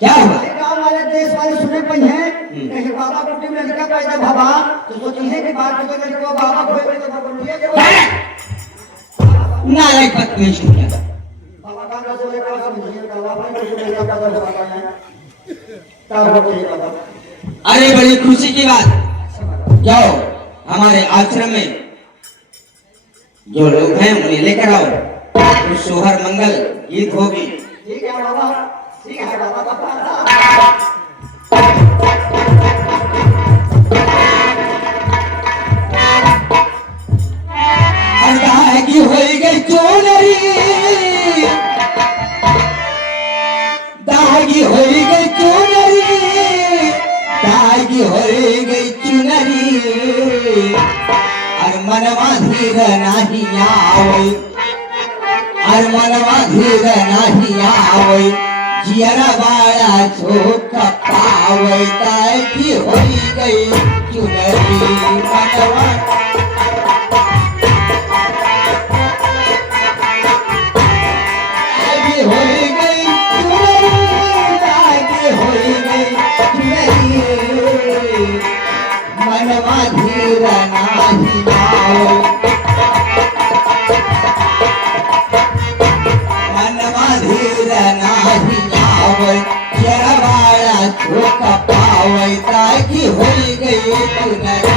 क्या हुआ? गांव वाले देश वाले सुने पई हैं कहीं बाबा कुटी में लड़का पैदा भवा तो सोची है कि बात के लड़को बाबा कोई तो बोलिए के नालायक बदतमीज दुनिया का। बाबा का से लेकर समझिए का बाबा को जो लड़का पैदा भवा है तब होते बाबा। अरे बड़ी खुशी की बात, जाओ हमारे आश्रम में जो लोग हैं उन्हें लेकर आओ, तो सोहर मंगल गीत होगी। ठीक है बाबा, ठीक है बाबा। दागी होई गई चुनरी, दागी होई गई चुनरी, दागी होई गई चुनरी, और मनवा धीर नाही आवई, और मनवा धीर नाही आवई, जियरा बाड़ा छोक पावई, दागी होई गई चुनरी मनवा। मनवा धीर नाही आवई, मनवा धीर नाही आवई, जरा बाड़ा छोक पावई, ताकि होई गई चुनरी।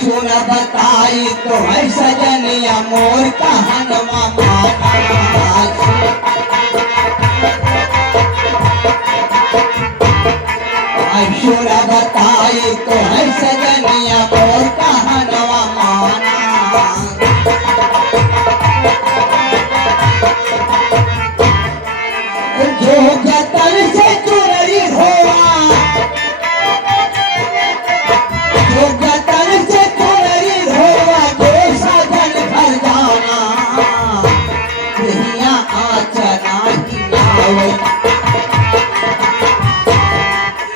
सुन बताई तो है सजनिया मोर कहनवा माना, सुन बताई तो है सजनिया मोर कहनवा माना, जो जतन से चुनरी धोआ, जो जतन से चुनरी धोआ, जो सजन घर जाना, कहिया आचना ही आवई,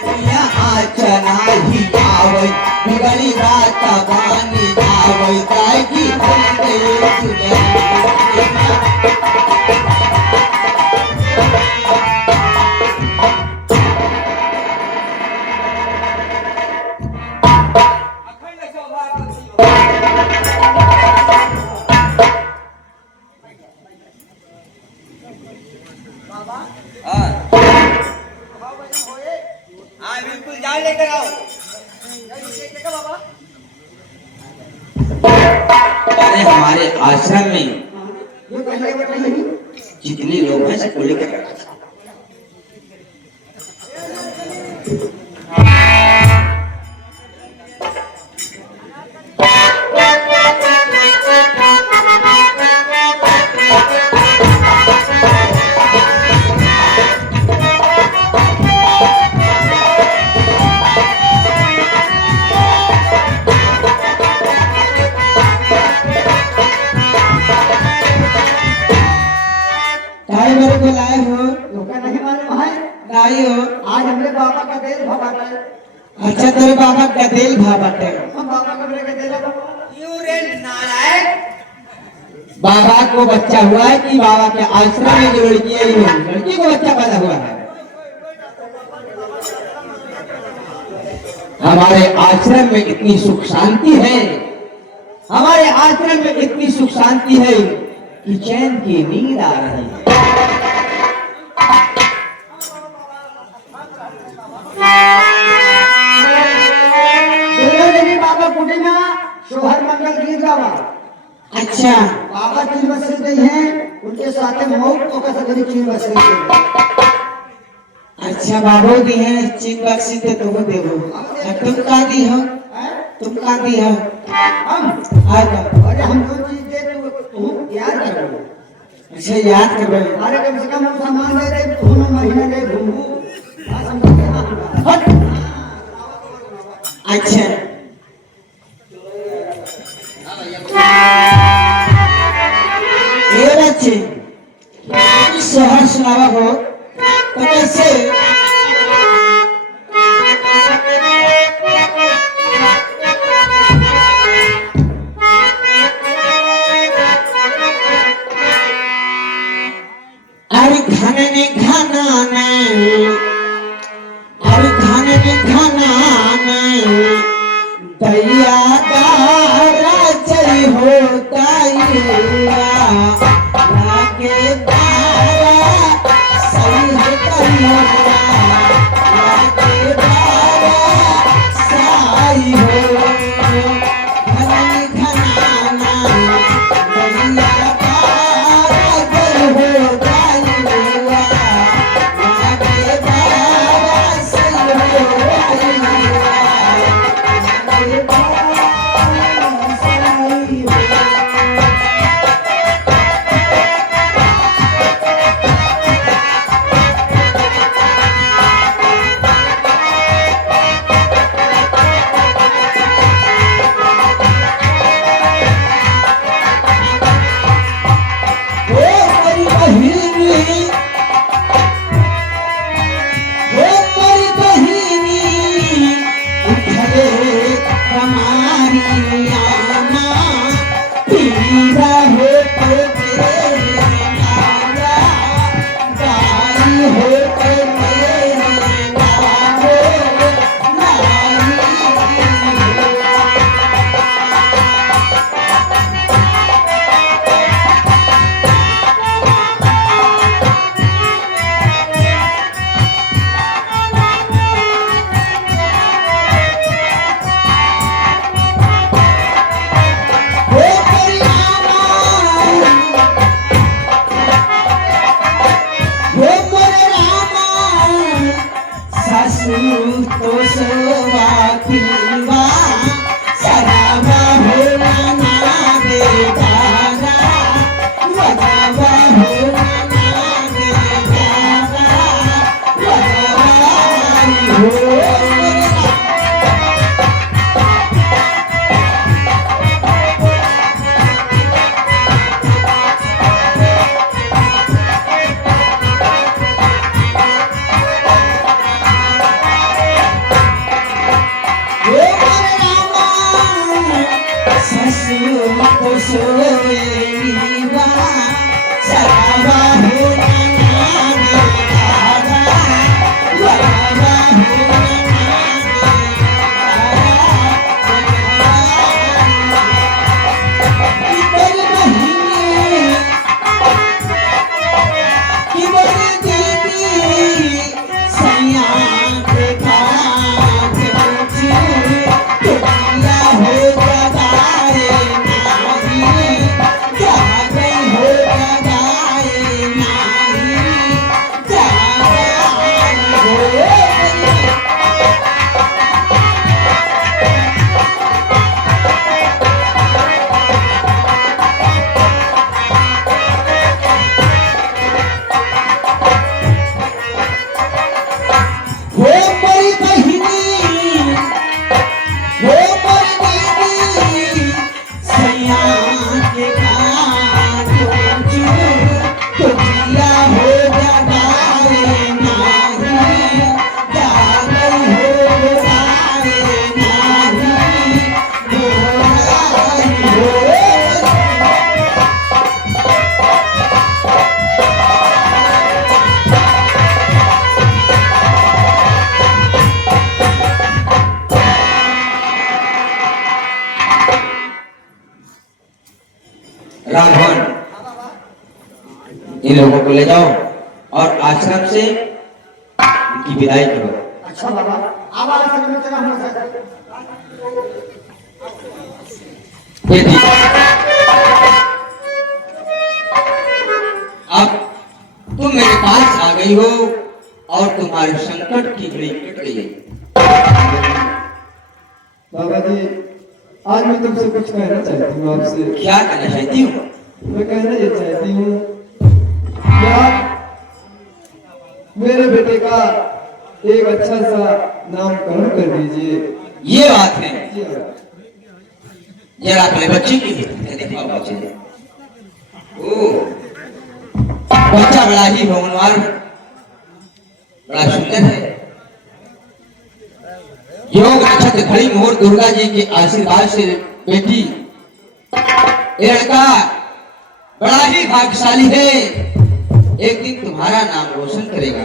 कहिया आचना ही आवई, बिगड़ी बात बानी आवई, ताकि होई गई चुनरी। हाँ बिल्कुल जाओ लेकर आओ। अरे हमारे आश्रम में जितने लोग हैं सबको लेकर आओ। मेरे को लाए हो लोका नहीं मालूम है लाई हो। आज हमरे बाबा का देल भवाट है। अच्छा तेरे बाबा का दिल भावट है। हम बाबा का मेरे देल क्यों रे नालायक? बाबा को बच्चा हुआ है कि बाबा के आश्रम में जो लड़की आई है लड़की को बच्चा पैदा हुआ है? हमारे आश्रम में इतनी सुख शांति है, हमारे आश्रम में इतनी सुख शांति है कि चैन की नींद आ रही है। बाबा कुटी में सोहर मंगल गीत गावा। अच्छा बाबा चीज बसरी गई है उनके साथ मौत तो का सगरी चीज बसरी गई। अच्छा बाबू दी है चीज बख्शी थे तो वो देवो। तुम का दी हो? तुम का दी हो? हम अरे हम जो चीज दे तू याद करो। अच्छा याद कर रहे हो। अरे कम से कम सामान दे दे तू महीना दे घूमू। अच्छा ये बच्चे शहर सुनावा हो तो कैसे? घनने घनाने और घनने घनाने दैया दारा जय हो दैया लागे दारा सही हो दैया लागे दारा सही हो घनने घनाना दैया दारा जय हो दैया लागे दारा सही हो दैया राघवन इन लोगों को ले जाओ और आश्रम से इनकी विदाई करो। अच्छा बाबा आवाज से चला हम ये ठीक। अब तुम मेरे पास आ गई हो और तुम्हारे संकट की घड़ी कट गई है। बाबा जी आज मैं तुमसे कुछ कहना चाहती हूँ आपसे। क्या कहना चाहती हूँ? मैं कहना ये चाहती हूँ क्या मेरे बेटे का एक अच्छा सा नामकरण कर दीजिए। ये बात है। जरा अपने बच्चे की देखो बच्चे। ओ बच्चा बड़ा ही भगवान बड़ा सुंदर है। योग नक्षत्र खड़ी मोहर दुर्गा जी के आशीर्वाद से बेटी ये लड़का बड़ा ही भाग्यशाली है। एक दिन तुम्हारा नाम रोशन करेगा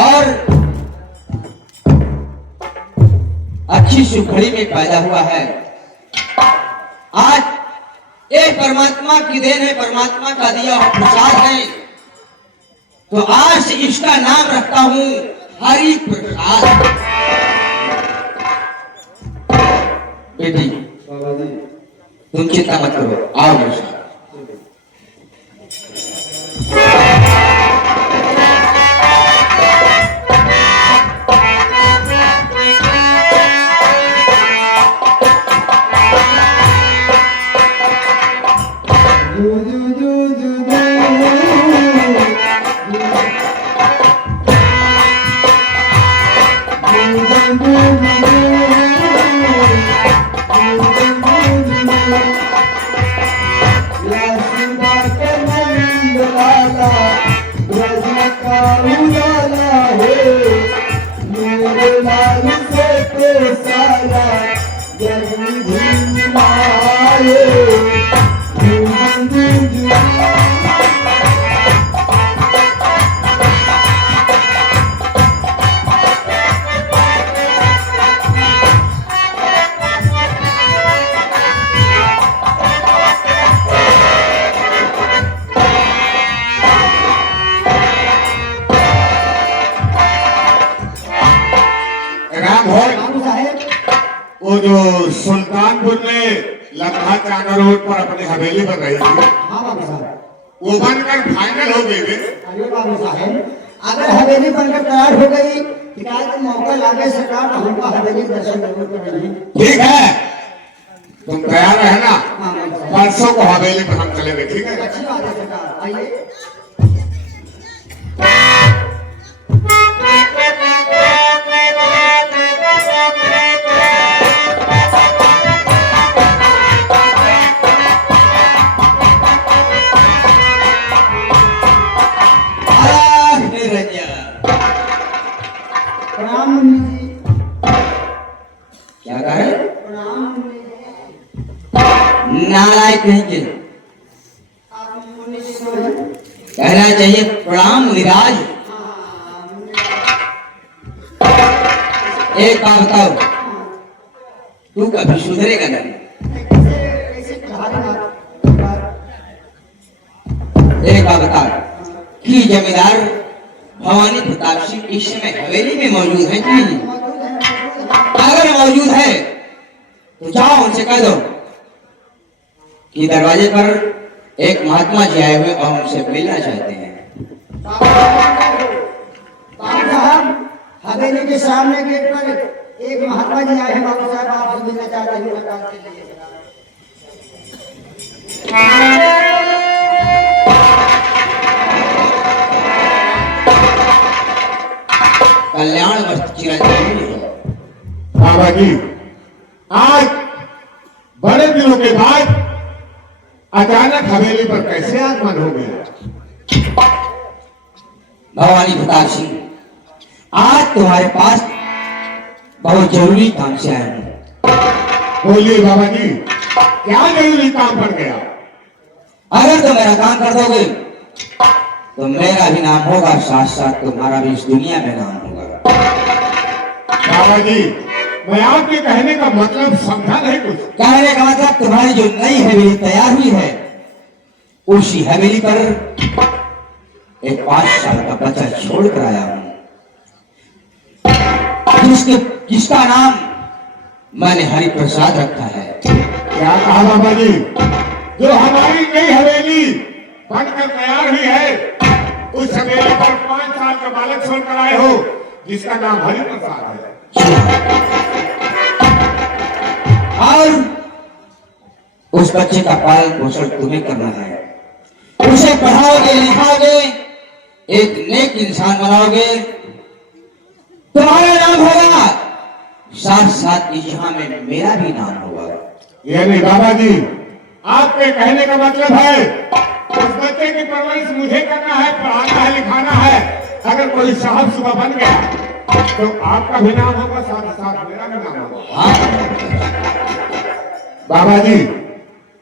और अच्छी सुखड़ी में पैदा हुआ है। आज एक परमात्मा की देन है, परमात्मा का दिया हुआ प्रसाद है, तो आज से इसका नाम रखता हूं हरि प्रसाद। बेटी बाबा जी तुम चिंता मत करो, आओ मेरे साथ। जू जू जू जू राम भोज, बाबू साहेब वो जो सुल्तानपुर में लखा चाना रोड पर अपनी हवेली बन रही थी, हाँ बाबू साहब। वो बनकर फाइनल हो गई है। अरे बाबू साहेब, अगर हवेली बनकर तैयार हो गई, शिकायत का मौका लागे सरकार तो हमको हवेली के दर्शन जरूर करेंगे। ठीक है, तुम तैयार रहना, हाँ बाबू साहब, परसों को हवेली पर हम चलेंगे। ठीक है, अच्छी बात है सरकार, आइए। प्रणाम मुनि जी। क्या कह रहे? प्रणाम मुनि जी। नालायक नहीं के आप मुनि जी को हैं? कहना चाहिए प्रणाम मुनिराज। हाँ, मुनि जी। एक बात बताओ, तू कभी सुधरेगा नहीं। कैसे तुम्हारी बात? एक बात बता कि जमींदार भवानी प्रताप सिंह इस समय हवेली में मौजूद है कि नहीं? मौजूद है। अगर मौजूद है तो जाओ उनसे कह दो कि दरवाजे पर एक महात्मा जी आए हुए और उनसे मिलना चाहते हैं। बाबू साहब, हवेली के सामने गेट पर एक महात्मा जी आए हैं। बाबू साहब आपसे मिलना चाहते हैं, मुलाकात के लिए। कल्याण वस्तु चिरंजीवी है। बाबा जी, आज बड़े दिनों के बाद अचानक हवेली पर कैसे आगमन हो गया? भवानी प्रताप सिंह, आज तुम्हारे पास बहुत जरूरी काम से आए हैं। बोलिए बाबा जी, क्या जरूरी काम पड़ गया? अगर तुम मेरा काम कर दोगे तो मेरा भी नाम होगा, साथ साथ तुम्हारा भी इस दुनिया में नाम होगा। बाबा जी, मैं आपके कहने का मतलब समझा नहीं कुछ। कहने का मतलब तुम्हारी जो नई हवेली तैयार हुई है, उसी हवेली पर एक 5 साल का बच्चा छोड़ कर आया हूं, जिसका नाम मैंने हरि प्रसाद रखा है। क्या कहा बाबा जी? जो हमारी नई हवेली बनकर तैयार हुई है, उस हवेली पर 5 साल का बालक छोड़कर आए हो, जिसका नाम हरि प्रसाद है। और उस बच्चे का पालन पोषण तुम्हें करना है। उसे पढ़ाओगे, लिखाओगे, एक नेक इंसान बनाओगे, तुम्हारा नाम होगा, साथ साथ यहाँ में मेरा भी नाम होगा। यानी बाबा जी, आपके कहने का मतलब है उस बच्चे की परवरिश मुझे करना है, पढ़ाना है, लिखाना है। अगर कोई साहब सुबह बन गया तो आपका भी नाम होगा, साथ साथ मेरा भी नाम होगा। हाँ, बाबा जी,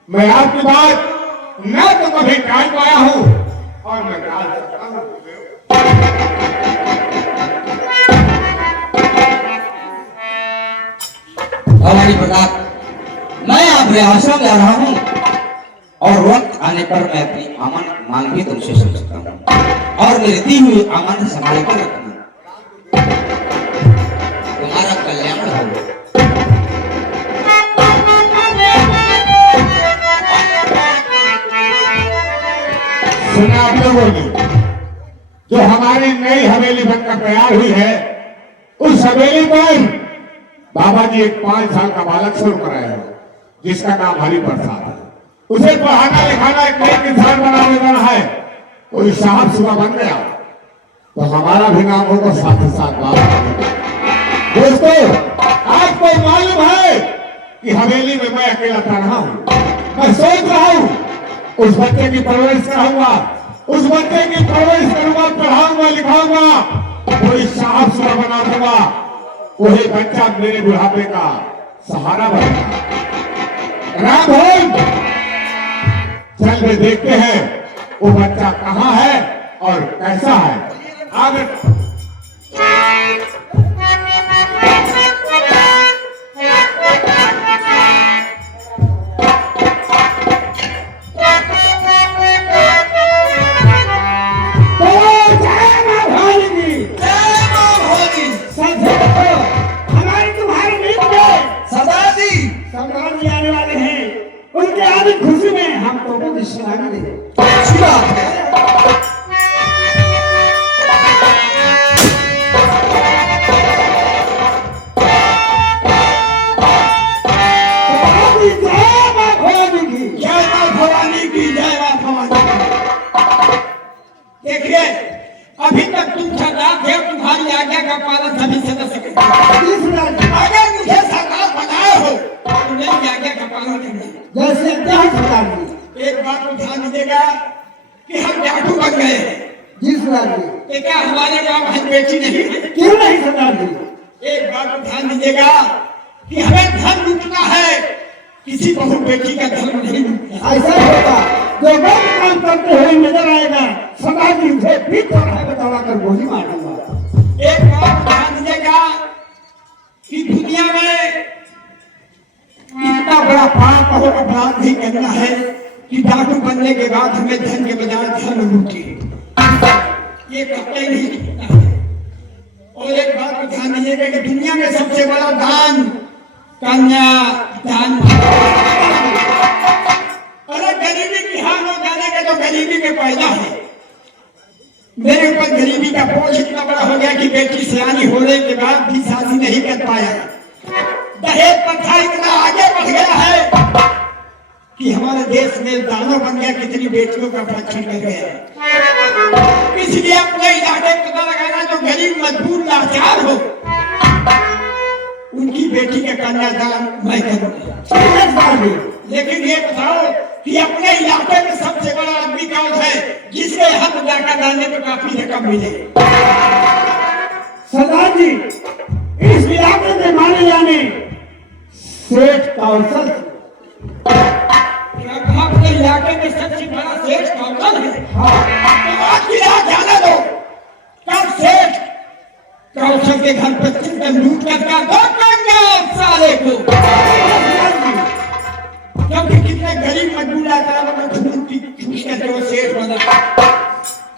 मैं आपकी बात मैं तो कभी टाल पाया हूँ और मैं टाल सकता हूँ। भवानी प्रताप, मैं आप आश्रम जा रहा हूँ और वक्त आने पर मैं अपनी अमानत मांग भी तुमसे सुन सकता हूँ और मेरी दी हुई अमानत संभाल कर रखना। तुम्हारा कल्याण हो। सुना आप लोगों ने, जो हमारी नई हवेली बनकर तैयार हुई है, उस हवेली पर बाबा जी एक 5 साल का बालक शुरू कराया है जिसका नाम हरि प्रसाद है। उसे पढ़ाना लिखाना एक नेक इंसान बना देना है। कोई साहब सुबह बन गया तो हमारा भी नाम होगा साथ ही साथ बाबा। दोस्तों, आपको मालूम है कि हवेली में मैं अकेला रहा हूं। मैं सोच रहा हूं उस बच्चे की परवरिश कराऊंगा, उस बच्चे की परवरिश करूंगा, पढ़ाऊंगा लिखाऊंगा, कोई साहब सुबह बना दूंगा। वही बच्चा मेरे बुढ़ापे का सहारा बनेगा। राम भोज, चल के देखते हैं वो बच्चा कहाँ है और कैसा है। आगे खुशी में हम तो को सलामी दे। अच्छी बात है। देखिए, अभी तक तुम सरदार थे, तुम्हारी आज्ञा का पालन सभी सदस्य करते हैं। अगर मुझे सरदार बनाए हो तो मेरी आज्ञा का पालन करना। जैसे सरदार जी, एक बात को ध्यान दीजिएगा कि हम जाटू बन गए हैं। जी सरदार जी, ये क्या हमारे गांव बहन बेटी नहीं है? क्यों नहीं सरदार जी? एक बात को ध्यान दीजिएगा कि हमें धन लूटना है, किसी बहु बेटी का धन नहीं लूटना। ऐसा होगा जो गलत काम करते हुए नजर आएगा, सरदार जी उसे भी थोड़ा बतावा कर गोली मारूंगा। एक बात को ध्यान दीजिएगा कि दुनिया में इतना बड़ा पाप और अपराध नहीं करना है कि डाकू बनने के बाद हमें धन के बजाय धन लूटे। ये कतई नहीं करना है। और एक बात को ध्यान दीजिएगा कि दुनिया में सबसे बड़ा दान कन्या दान। अरे गरीबी की हाल हो जाने का तो गरीबी में पैदा है। मेरे ऊपर गरीबी का बोझ इतना बड़ा हो गया कि बेटी सियानी होने के बाद भी शादी नहीं कर पाया। दहेज प्रथा इतना आगे बढ़ गया है कि हमारे देश में दानव बन गया, कितनी बेटियों का भक्षण कर गया। इसलिए अपने इलाके पता लगाना जो गरीब मजबूर लाचार हो उनकी बेटी का कन्यादान मैं करूंगा। लेकिन ये बताओ कि अपने इलाके में सबसे बड़ा आदमी कौन है जिसके हम जाकर डालने में काफी रकम मिले? सरदार जी, इस इलाके में माने जाने सेठ कौशल अपने इलाके में सबसे बड़ा सेठ कौशल है। जाना दो कब सेठ कौशल के घर पर चिंतन लूट कर दो साले को। क्योंकि कितने गरीब मजबूर आता है वो सेठ बना।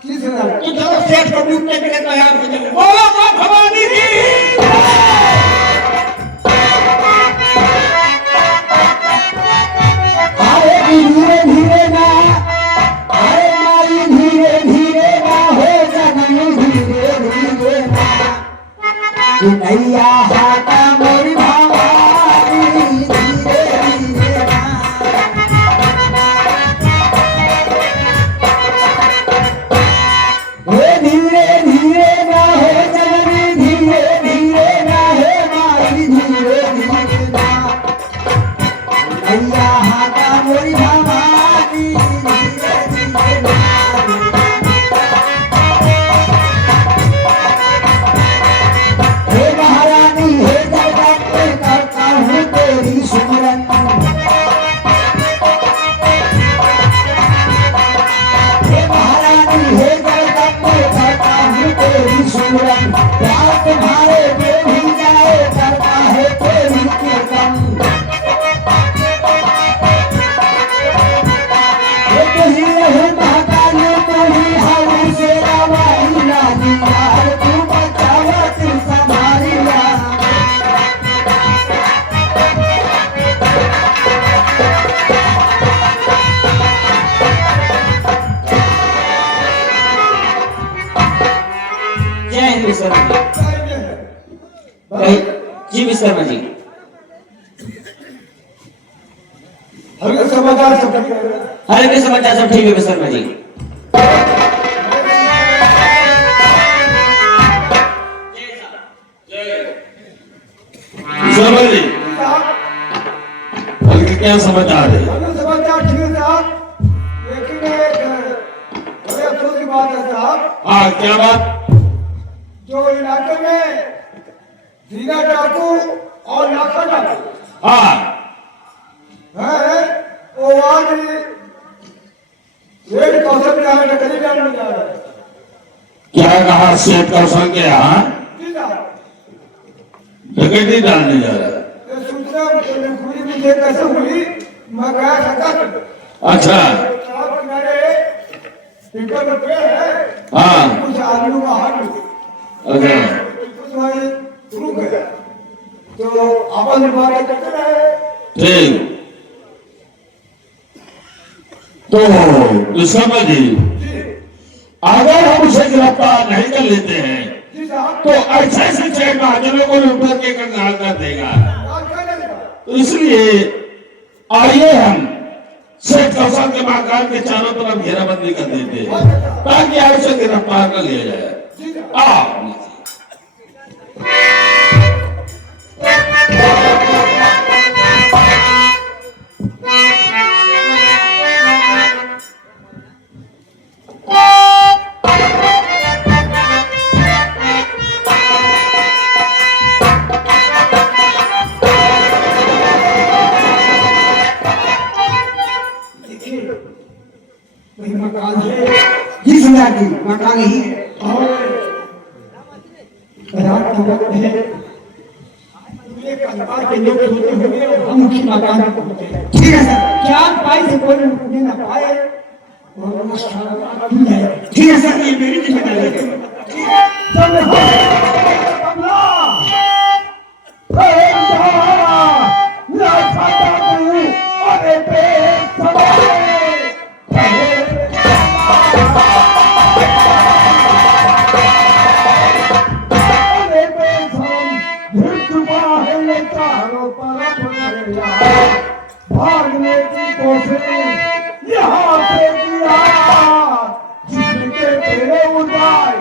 तो चलो सेठ को लूटने के लिए तैयार हो जाओ। बोलो मां भवानी जी। धीरे धीरे ना, अरे मारी धीरे धीरे ना हो जननी, धीरे धीरे ना नैया हाथा मोरी भवानी, धीरे धीरे ना। हे धीरे धीरे ना हो जननी, विश्वकर्मा जी। हल्के समाचार सब ठीक है। हर के समाचार सब ठीक है विश्वकर्मा जी। विश्वकर्मा जी, हल्के क्या समाचार है? हल्के समाचार ठीक है साहब, लेकिन एक बड़े अफसोस की बात है साहब। हाँ, क्या बात? जो इलाके में दीना डाकू और नाका डाकू हाँ, है, वो आज रेड कौशल के यहाँ डकैती डालने जा रहा है। क्या कहा सेठ कौशल के यहाँ जी साहब, डकैती डालने जा रहा है? ये सूचना खुली मुझे कैसे हुई, मैं गया सका अच्छा, साहब किनारे पीपल का पेड़ है, हाँ, कुछ आदमियों का हाथ में अच्छा, कुछ वहीं रुक गया, तो आपस में बातें करते रहे। ठीक। तो विश्वकर्मा जी, अगर हम उसे गिरफ्तार नहीं कर लेते हैं जी साहब, तो ऐसे से छह महाजनों को लूट के कंगाल कर देगा। आज क्या लगेगा? तो इसलिए आइए हम शेख कौशल के मकान के चारों तरफ घेराबंदी कर देते हैं ताकि आप उसे गिरफ्तार कर लिया जाए। आओ। वही मकान है जी सरदार जी, मकान ही है। और रात को वक्त है, पूरे परिवार के लोग सोते होंगे और हम उसी मकान को होते हैं। ठीक है सर, क्या पाई से कोई रुकने ना पाए और वो सारा खुल जाए। ठीक है सर। ये मेरी जिम्मेदारी है। भागने की कोशिश यहाँ से किया, जिसके तेरे उठाए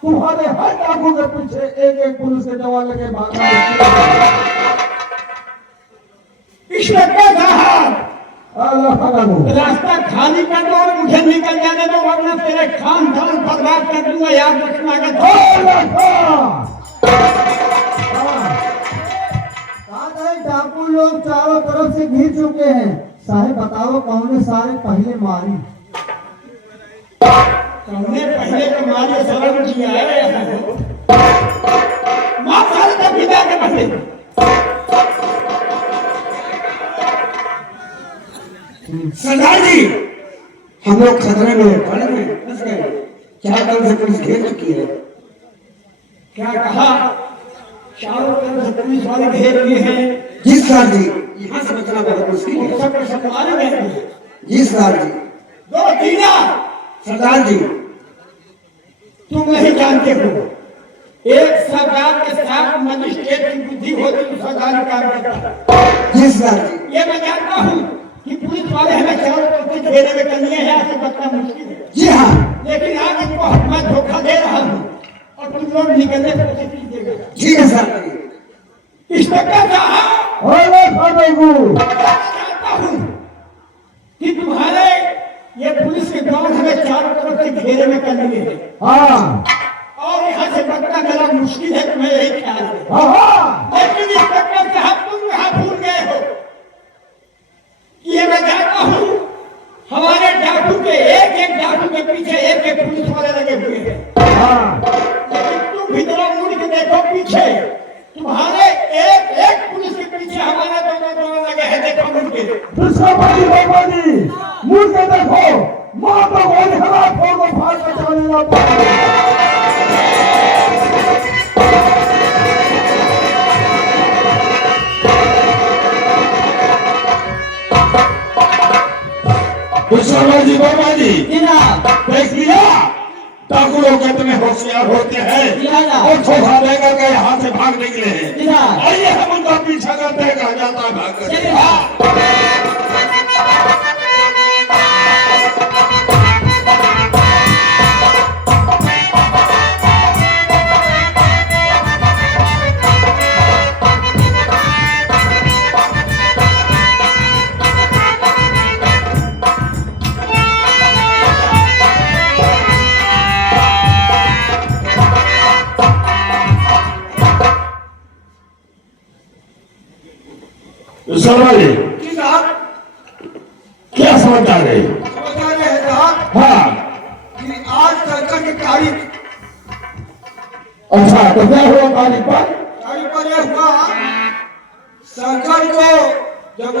तुम्हारे हर आंखों के पीछे एक एक पुलिस के जवान लगे भागना। इंस्पेक्टर साहब, रास्ता खाली कर दो और मुझे निकल जाने दो, वरना तेरे खानदान बर्बाद कर दूंगा, याद रखना। डाकू लोग चारों तरफ से घिर चुके हैं, साहब बताओ कौन ने सारे पहले मारी? हमने पहले तो मारे शरण किया है, मां सारे का पिता के पहले। सरदार जी, हम लोग खतरे में पड़ गए, फंस गए। क्या कल से पुलिस घेर चुकी है? क्या कहा? चारों तरफ से पुलिस वाले घेर लिए हैं। जी सरदार जी, यहाँ से बचना बहुत मुश्किल है। सब संभाले गए हैं। जी सरदार जी। दो दीना, सरदार जी, तुम नहीं जानते हो, एक सरकार के साथ मजिस्ट्रेट की बुद्धि होती तो सरकार काम करता। जी सरदार जी। ये मैं जानता हूँ कि पुलिस वाले हमें चारों तरफ से घेरे में कर लिए हैं, यहाँ से बचना मुश्किल है। जी हाँ। लेकिन आज इनको मैं धोखा दे रहा हूँ और तुम लोग निकलने की कोशिश कीजिएगा। ठीक है सरदार जी। इंस्पेक्टर साहब, अरे खाबेगू चाहता हूँ कि तुम्हारे ये पुलिस के जवान हमें चारों तरफ से घेरे में कर लिए हैं हाँ और यहाँ से बचना मेरा मुश्किल है, तुम्हें यही ख्याल है। हाँ लेकिन इंस्पेक्टर साहब तुम यहाँ भूल गए हो कि ये मैं जानता हूँ हमारे डाकू के एक डाकू के पीछे एक पुलिस वाले लगे हुए हैं। हाँ लेकिन तुम भी जरा मुड़ के देखो पीछे, तुम्हारे एक पुलिस के पीछे हमारे दोनों लगे हैं, देखो मुड़ के। बाबा जी मुझ के देखो, माँ तो गोली हरा फोड़ फाड़ के चलने लगा। जी बाबा जी जनाब देख लिया डाकू लोग कितने होशियार होते हैं जनाब। और धोखा देकर के यहाँ से भाग निकले हैं। जनाब। आइए हम उनका पीछा करते हैं, कहा जाता है भाग कर। चलिए। शर्मा जी जी साहब, क्या समाचार है? बता रहे हैं साहब हाँ कि आज सर्कल की तारीख अच्छा तो क्या हुआ तारीख पर? तारीख पर यह हुआ सर्कल को जब